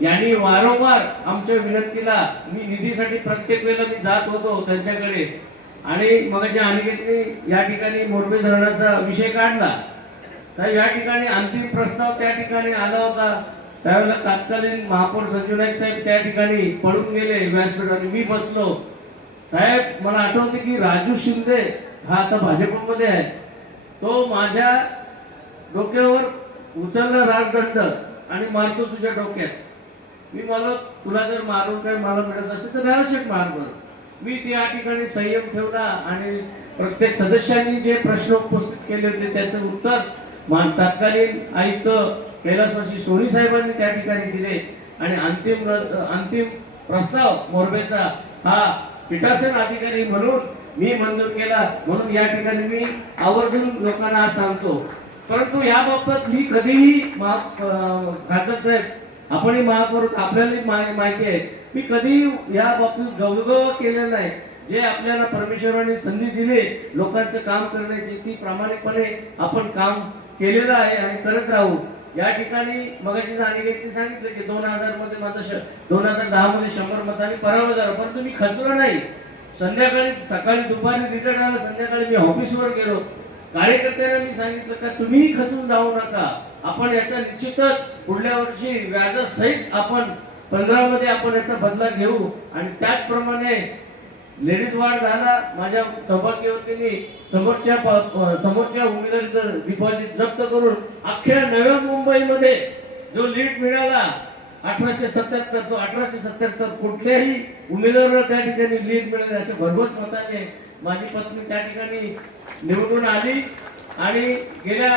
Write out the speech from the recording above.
यांनी वारंवार आमच्या विनंतीला मी निधीसाठी प्रत्येक वेळेला मी जात होतो त्यांच्याकडे. आणि मग अनिकेतने या ठिकाणी मोरबे धरणाचा विषय काढला तर या ठिकाणी अंतिम प्रस्ताव त्या ठिकाणी आला होता. त्यावेळेला तत्कालीन महापौर संजू नाईक साहेब त्या ठिकाणी पळून गेले व्यासपीठ आणि मी बसलो. साहेब मला आठवते की राजू शिंदे हा आता भाजपमध्ये आहे. तो माझ्या डोक्यावर उचलला राजदंड आणि मारतो तुझ्या डोक्यात. मी मला तुला जर मारून काय मला मिळत असेल तर बॅलन्सेट मार बरं. मी त्या ठिकाणी संयम ठेवला आणि प्रत्येक सदस्यांनी जे प्रश्न उपस्थित केले होते त्याचं उत्तर मान तत्कालीन आयुक्त कैलासवासी सोनी साहेबांनी त्या ठिकाणी दिले. आणि अंतिम अंतिम प्रस्ताव मोरबेचा हा पीठासन अधिकारी म्हणून मी मंजूर केला. म्हणून या ठिकाणी मी आवर्जून लोकांना आज सांगतो. परंतु याबाबत मी कधीही माफ खासदार साहेब आपणही महापौर आपल्याला माहिती आहे. मी कधी या बाबतीत गौरव केलेला नाही. जे आपल्याला परमेश्वराने संधी दिली लोकांचं काम करण्याची ती प्रामाणिकपणे आपण काम केलेलं आहे आणि करत राहू. या ठिकाणी मगाशी अनिकेतने सांगितलं की दोन हजारमध्ये माझा श- दोन हजार दहा मध्ये शंभर मतांनी पराभव झाला परंतु मी खचलो नाही. संध्याकाळी सकाळी दुपारी रिझल्ट आला संध्याकाळी मी ऑफिसवर गेलो. कार्यकर्त्यांना मी सांगितलं का तुम्ही खचून जाऊ नका. आपण याचा निश्चितच पुढल्या वर्षी व्याजासहित आपण पंधरा मध्ये आपण याचा बदला घेऊ. आणि त्याचप्रमाणे लेडीज वार्ड झाला माझ्या सौभाग्यवतीने समोरच्या समोरच्या उमेदवारीचं डिपॉझिट जप्त करून अख्ख्या नव्या मुंबईमध्ये जो लीड मिळाला अठराशे सत्याहत्तर तो अठराशे सत्याहत्तर कुठल्याही उमेदवाराला त्या ठिकाणी लीड मिळाली याच्या भरघोस मताने माझी पत्नी त्या ठिकाणी निवडून आली. आणि गेल्या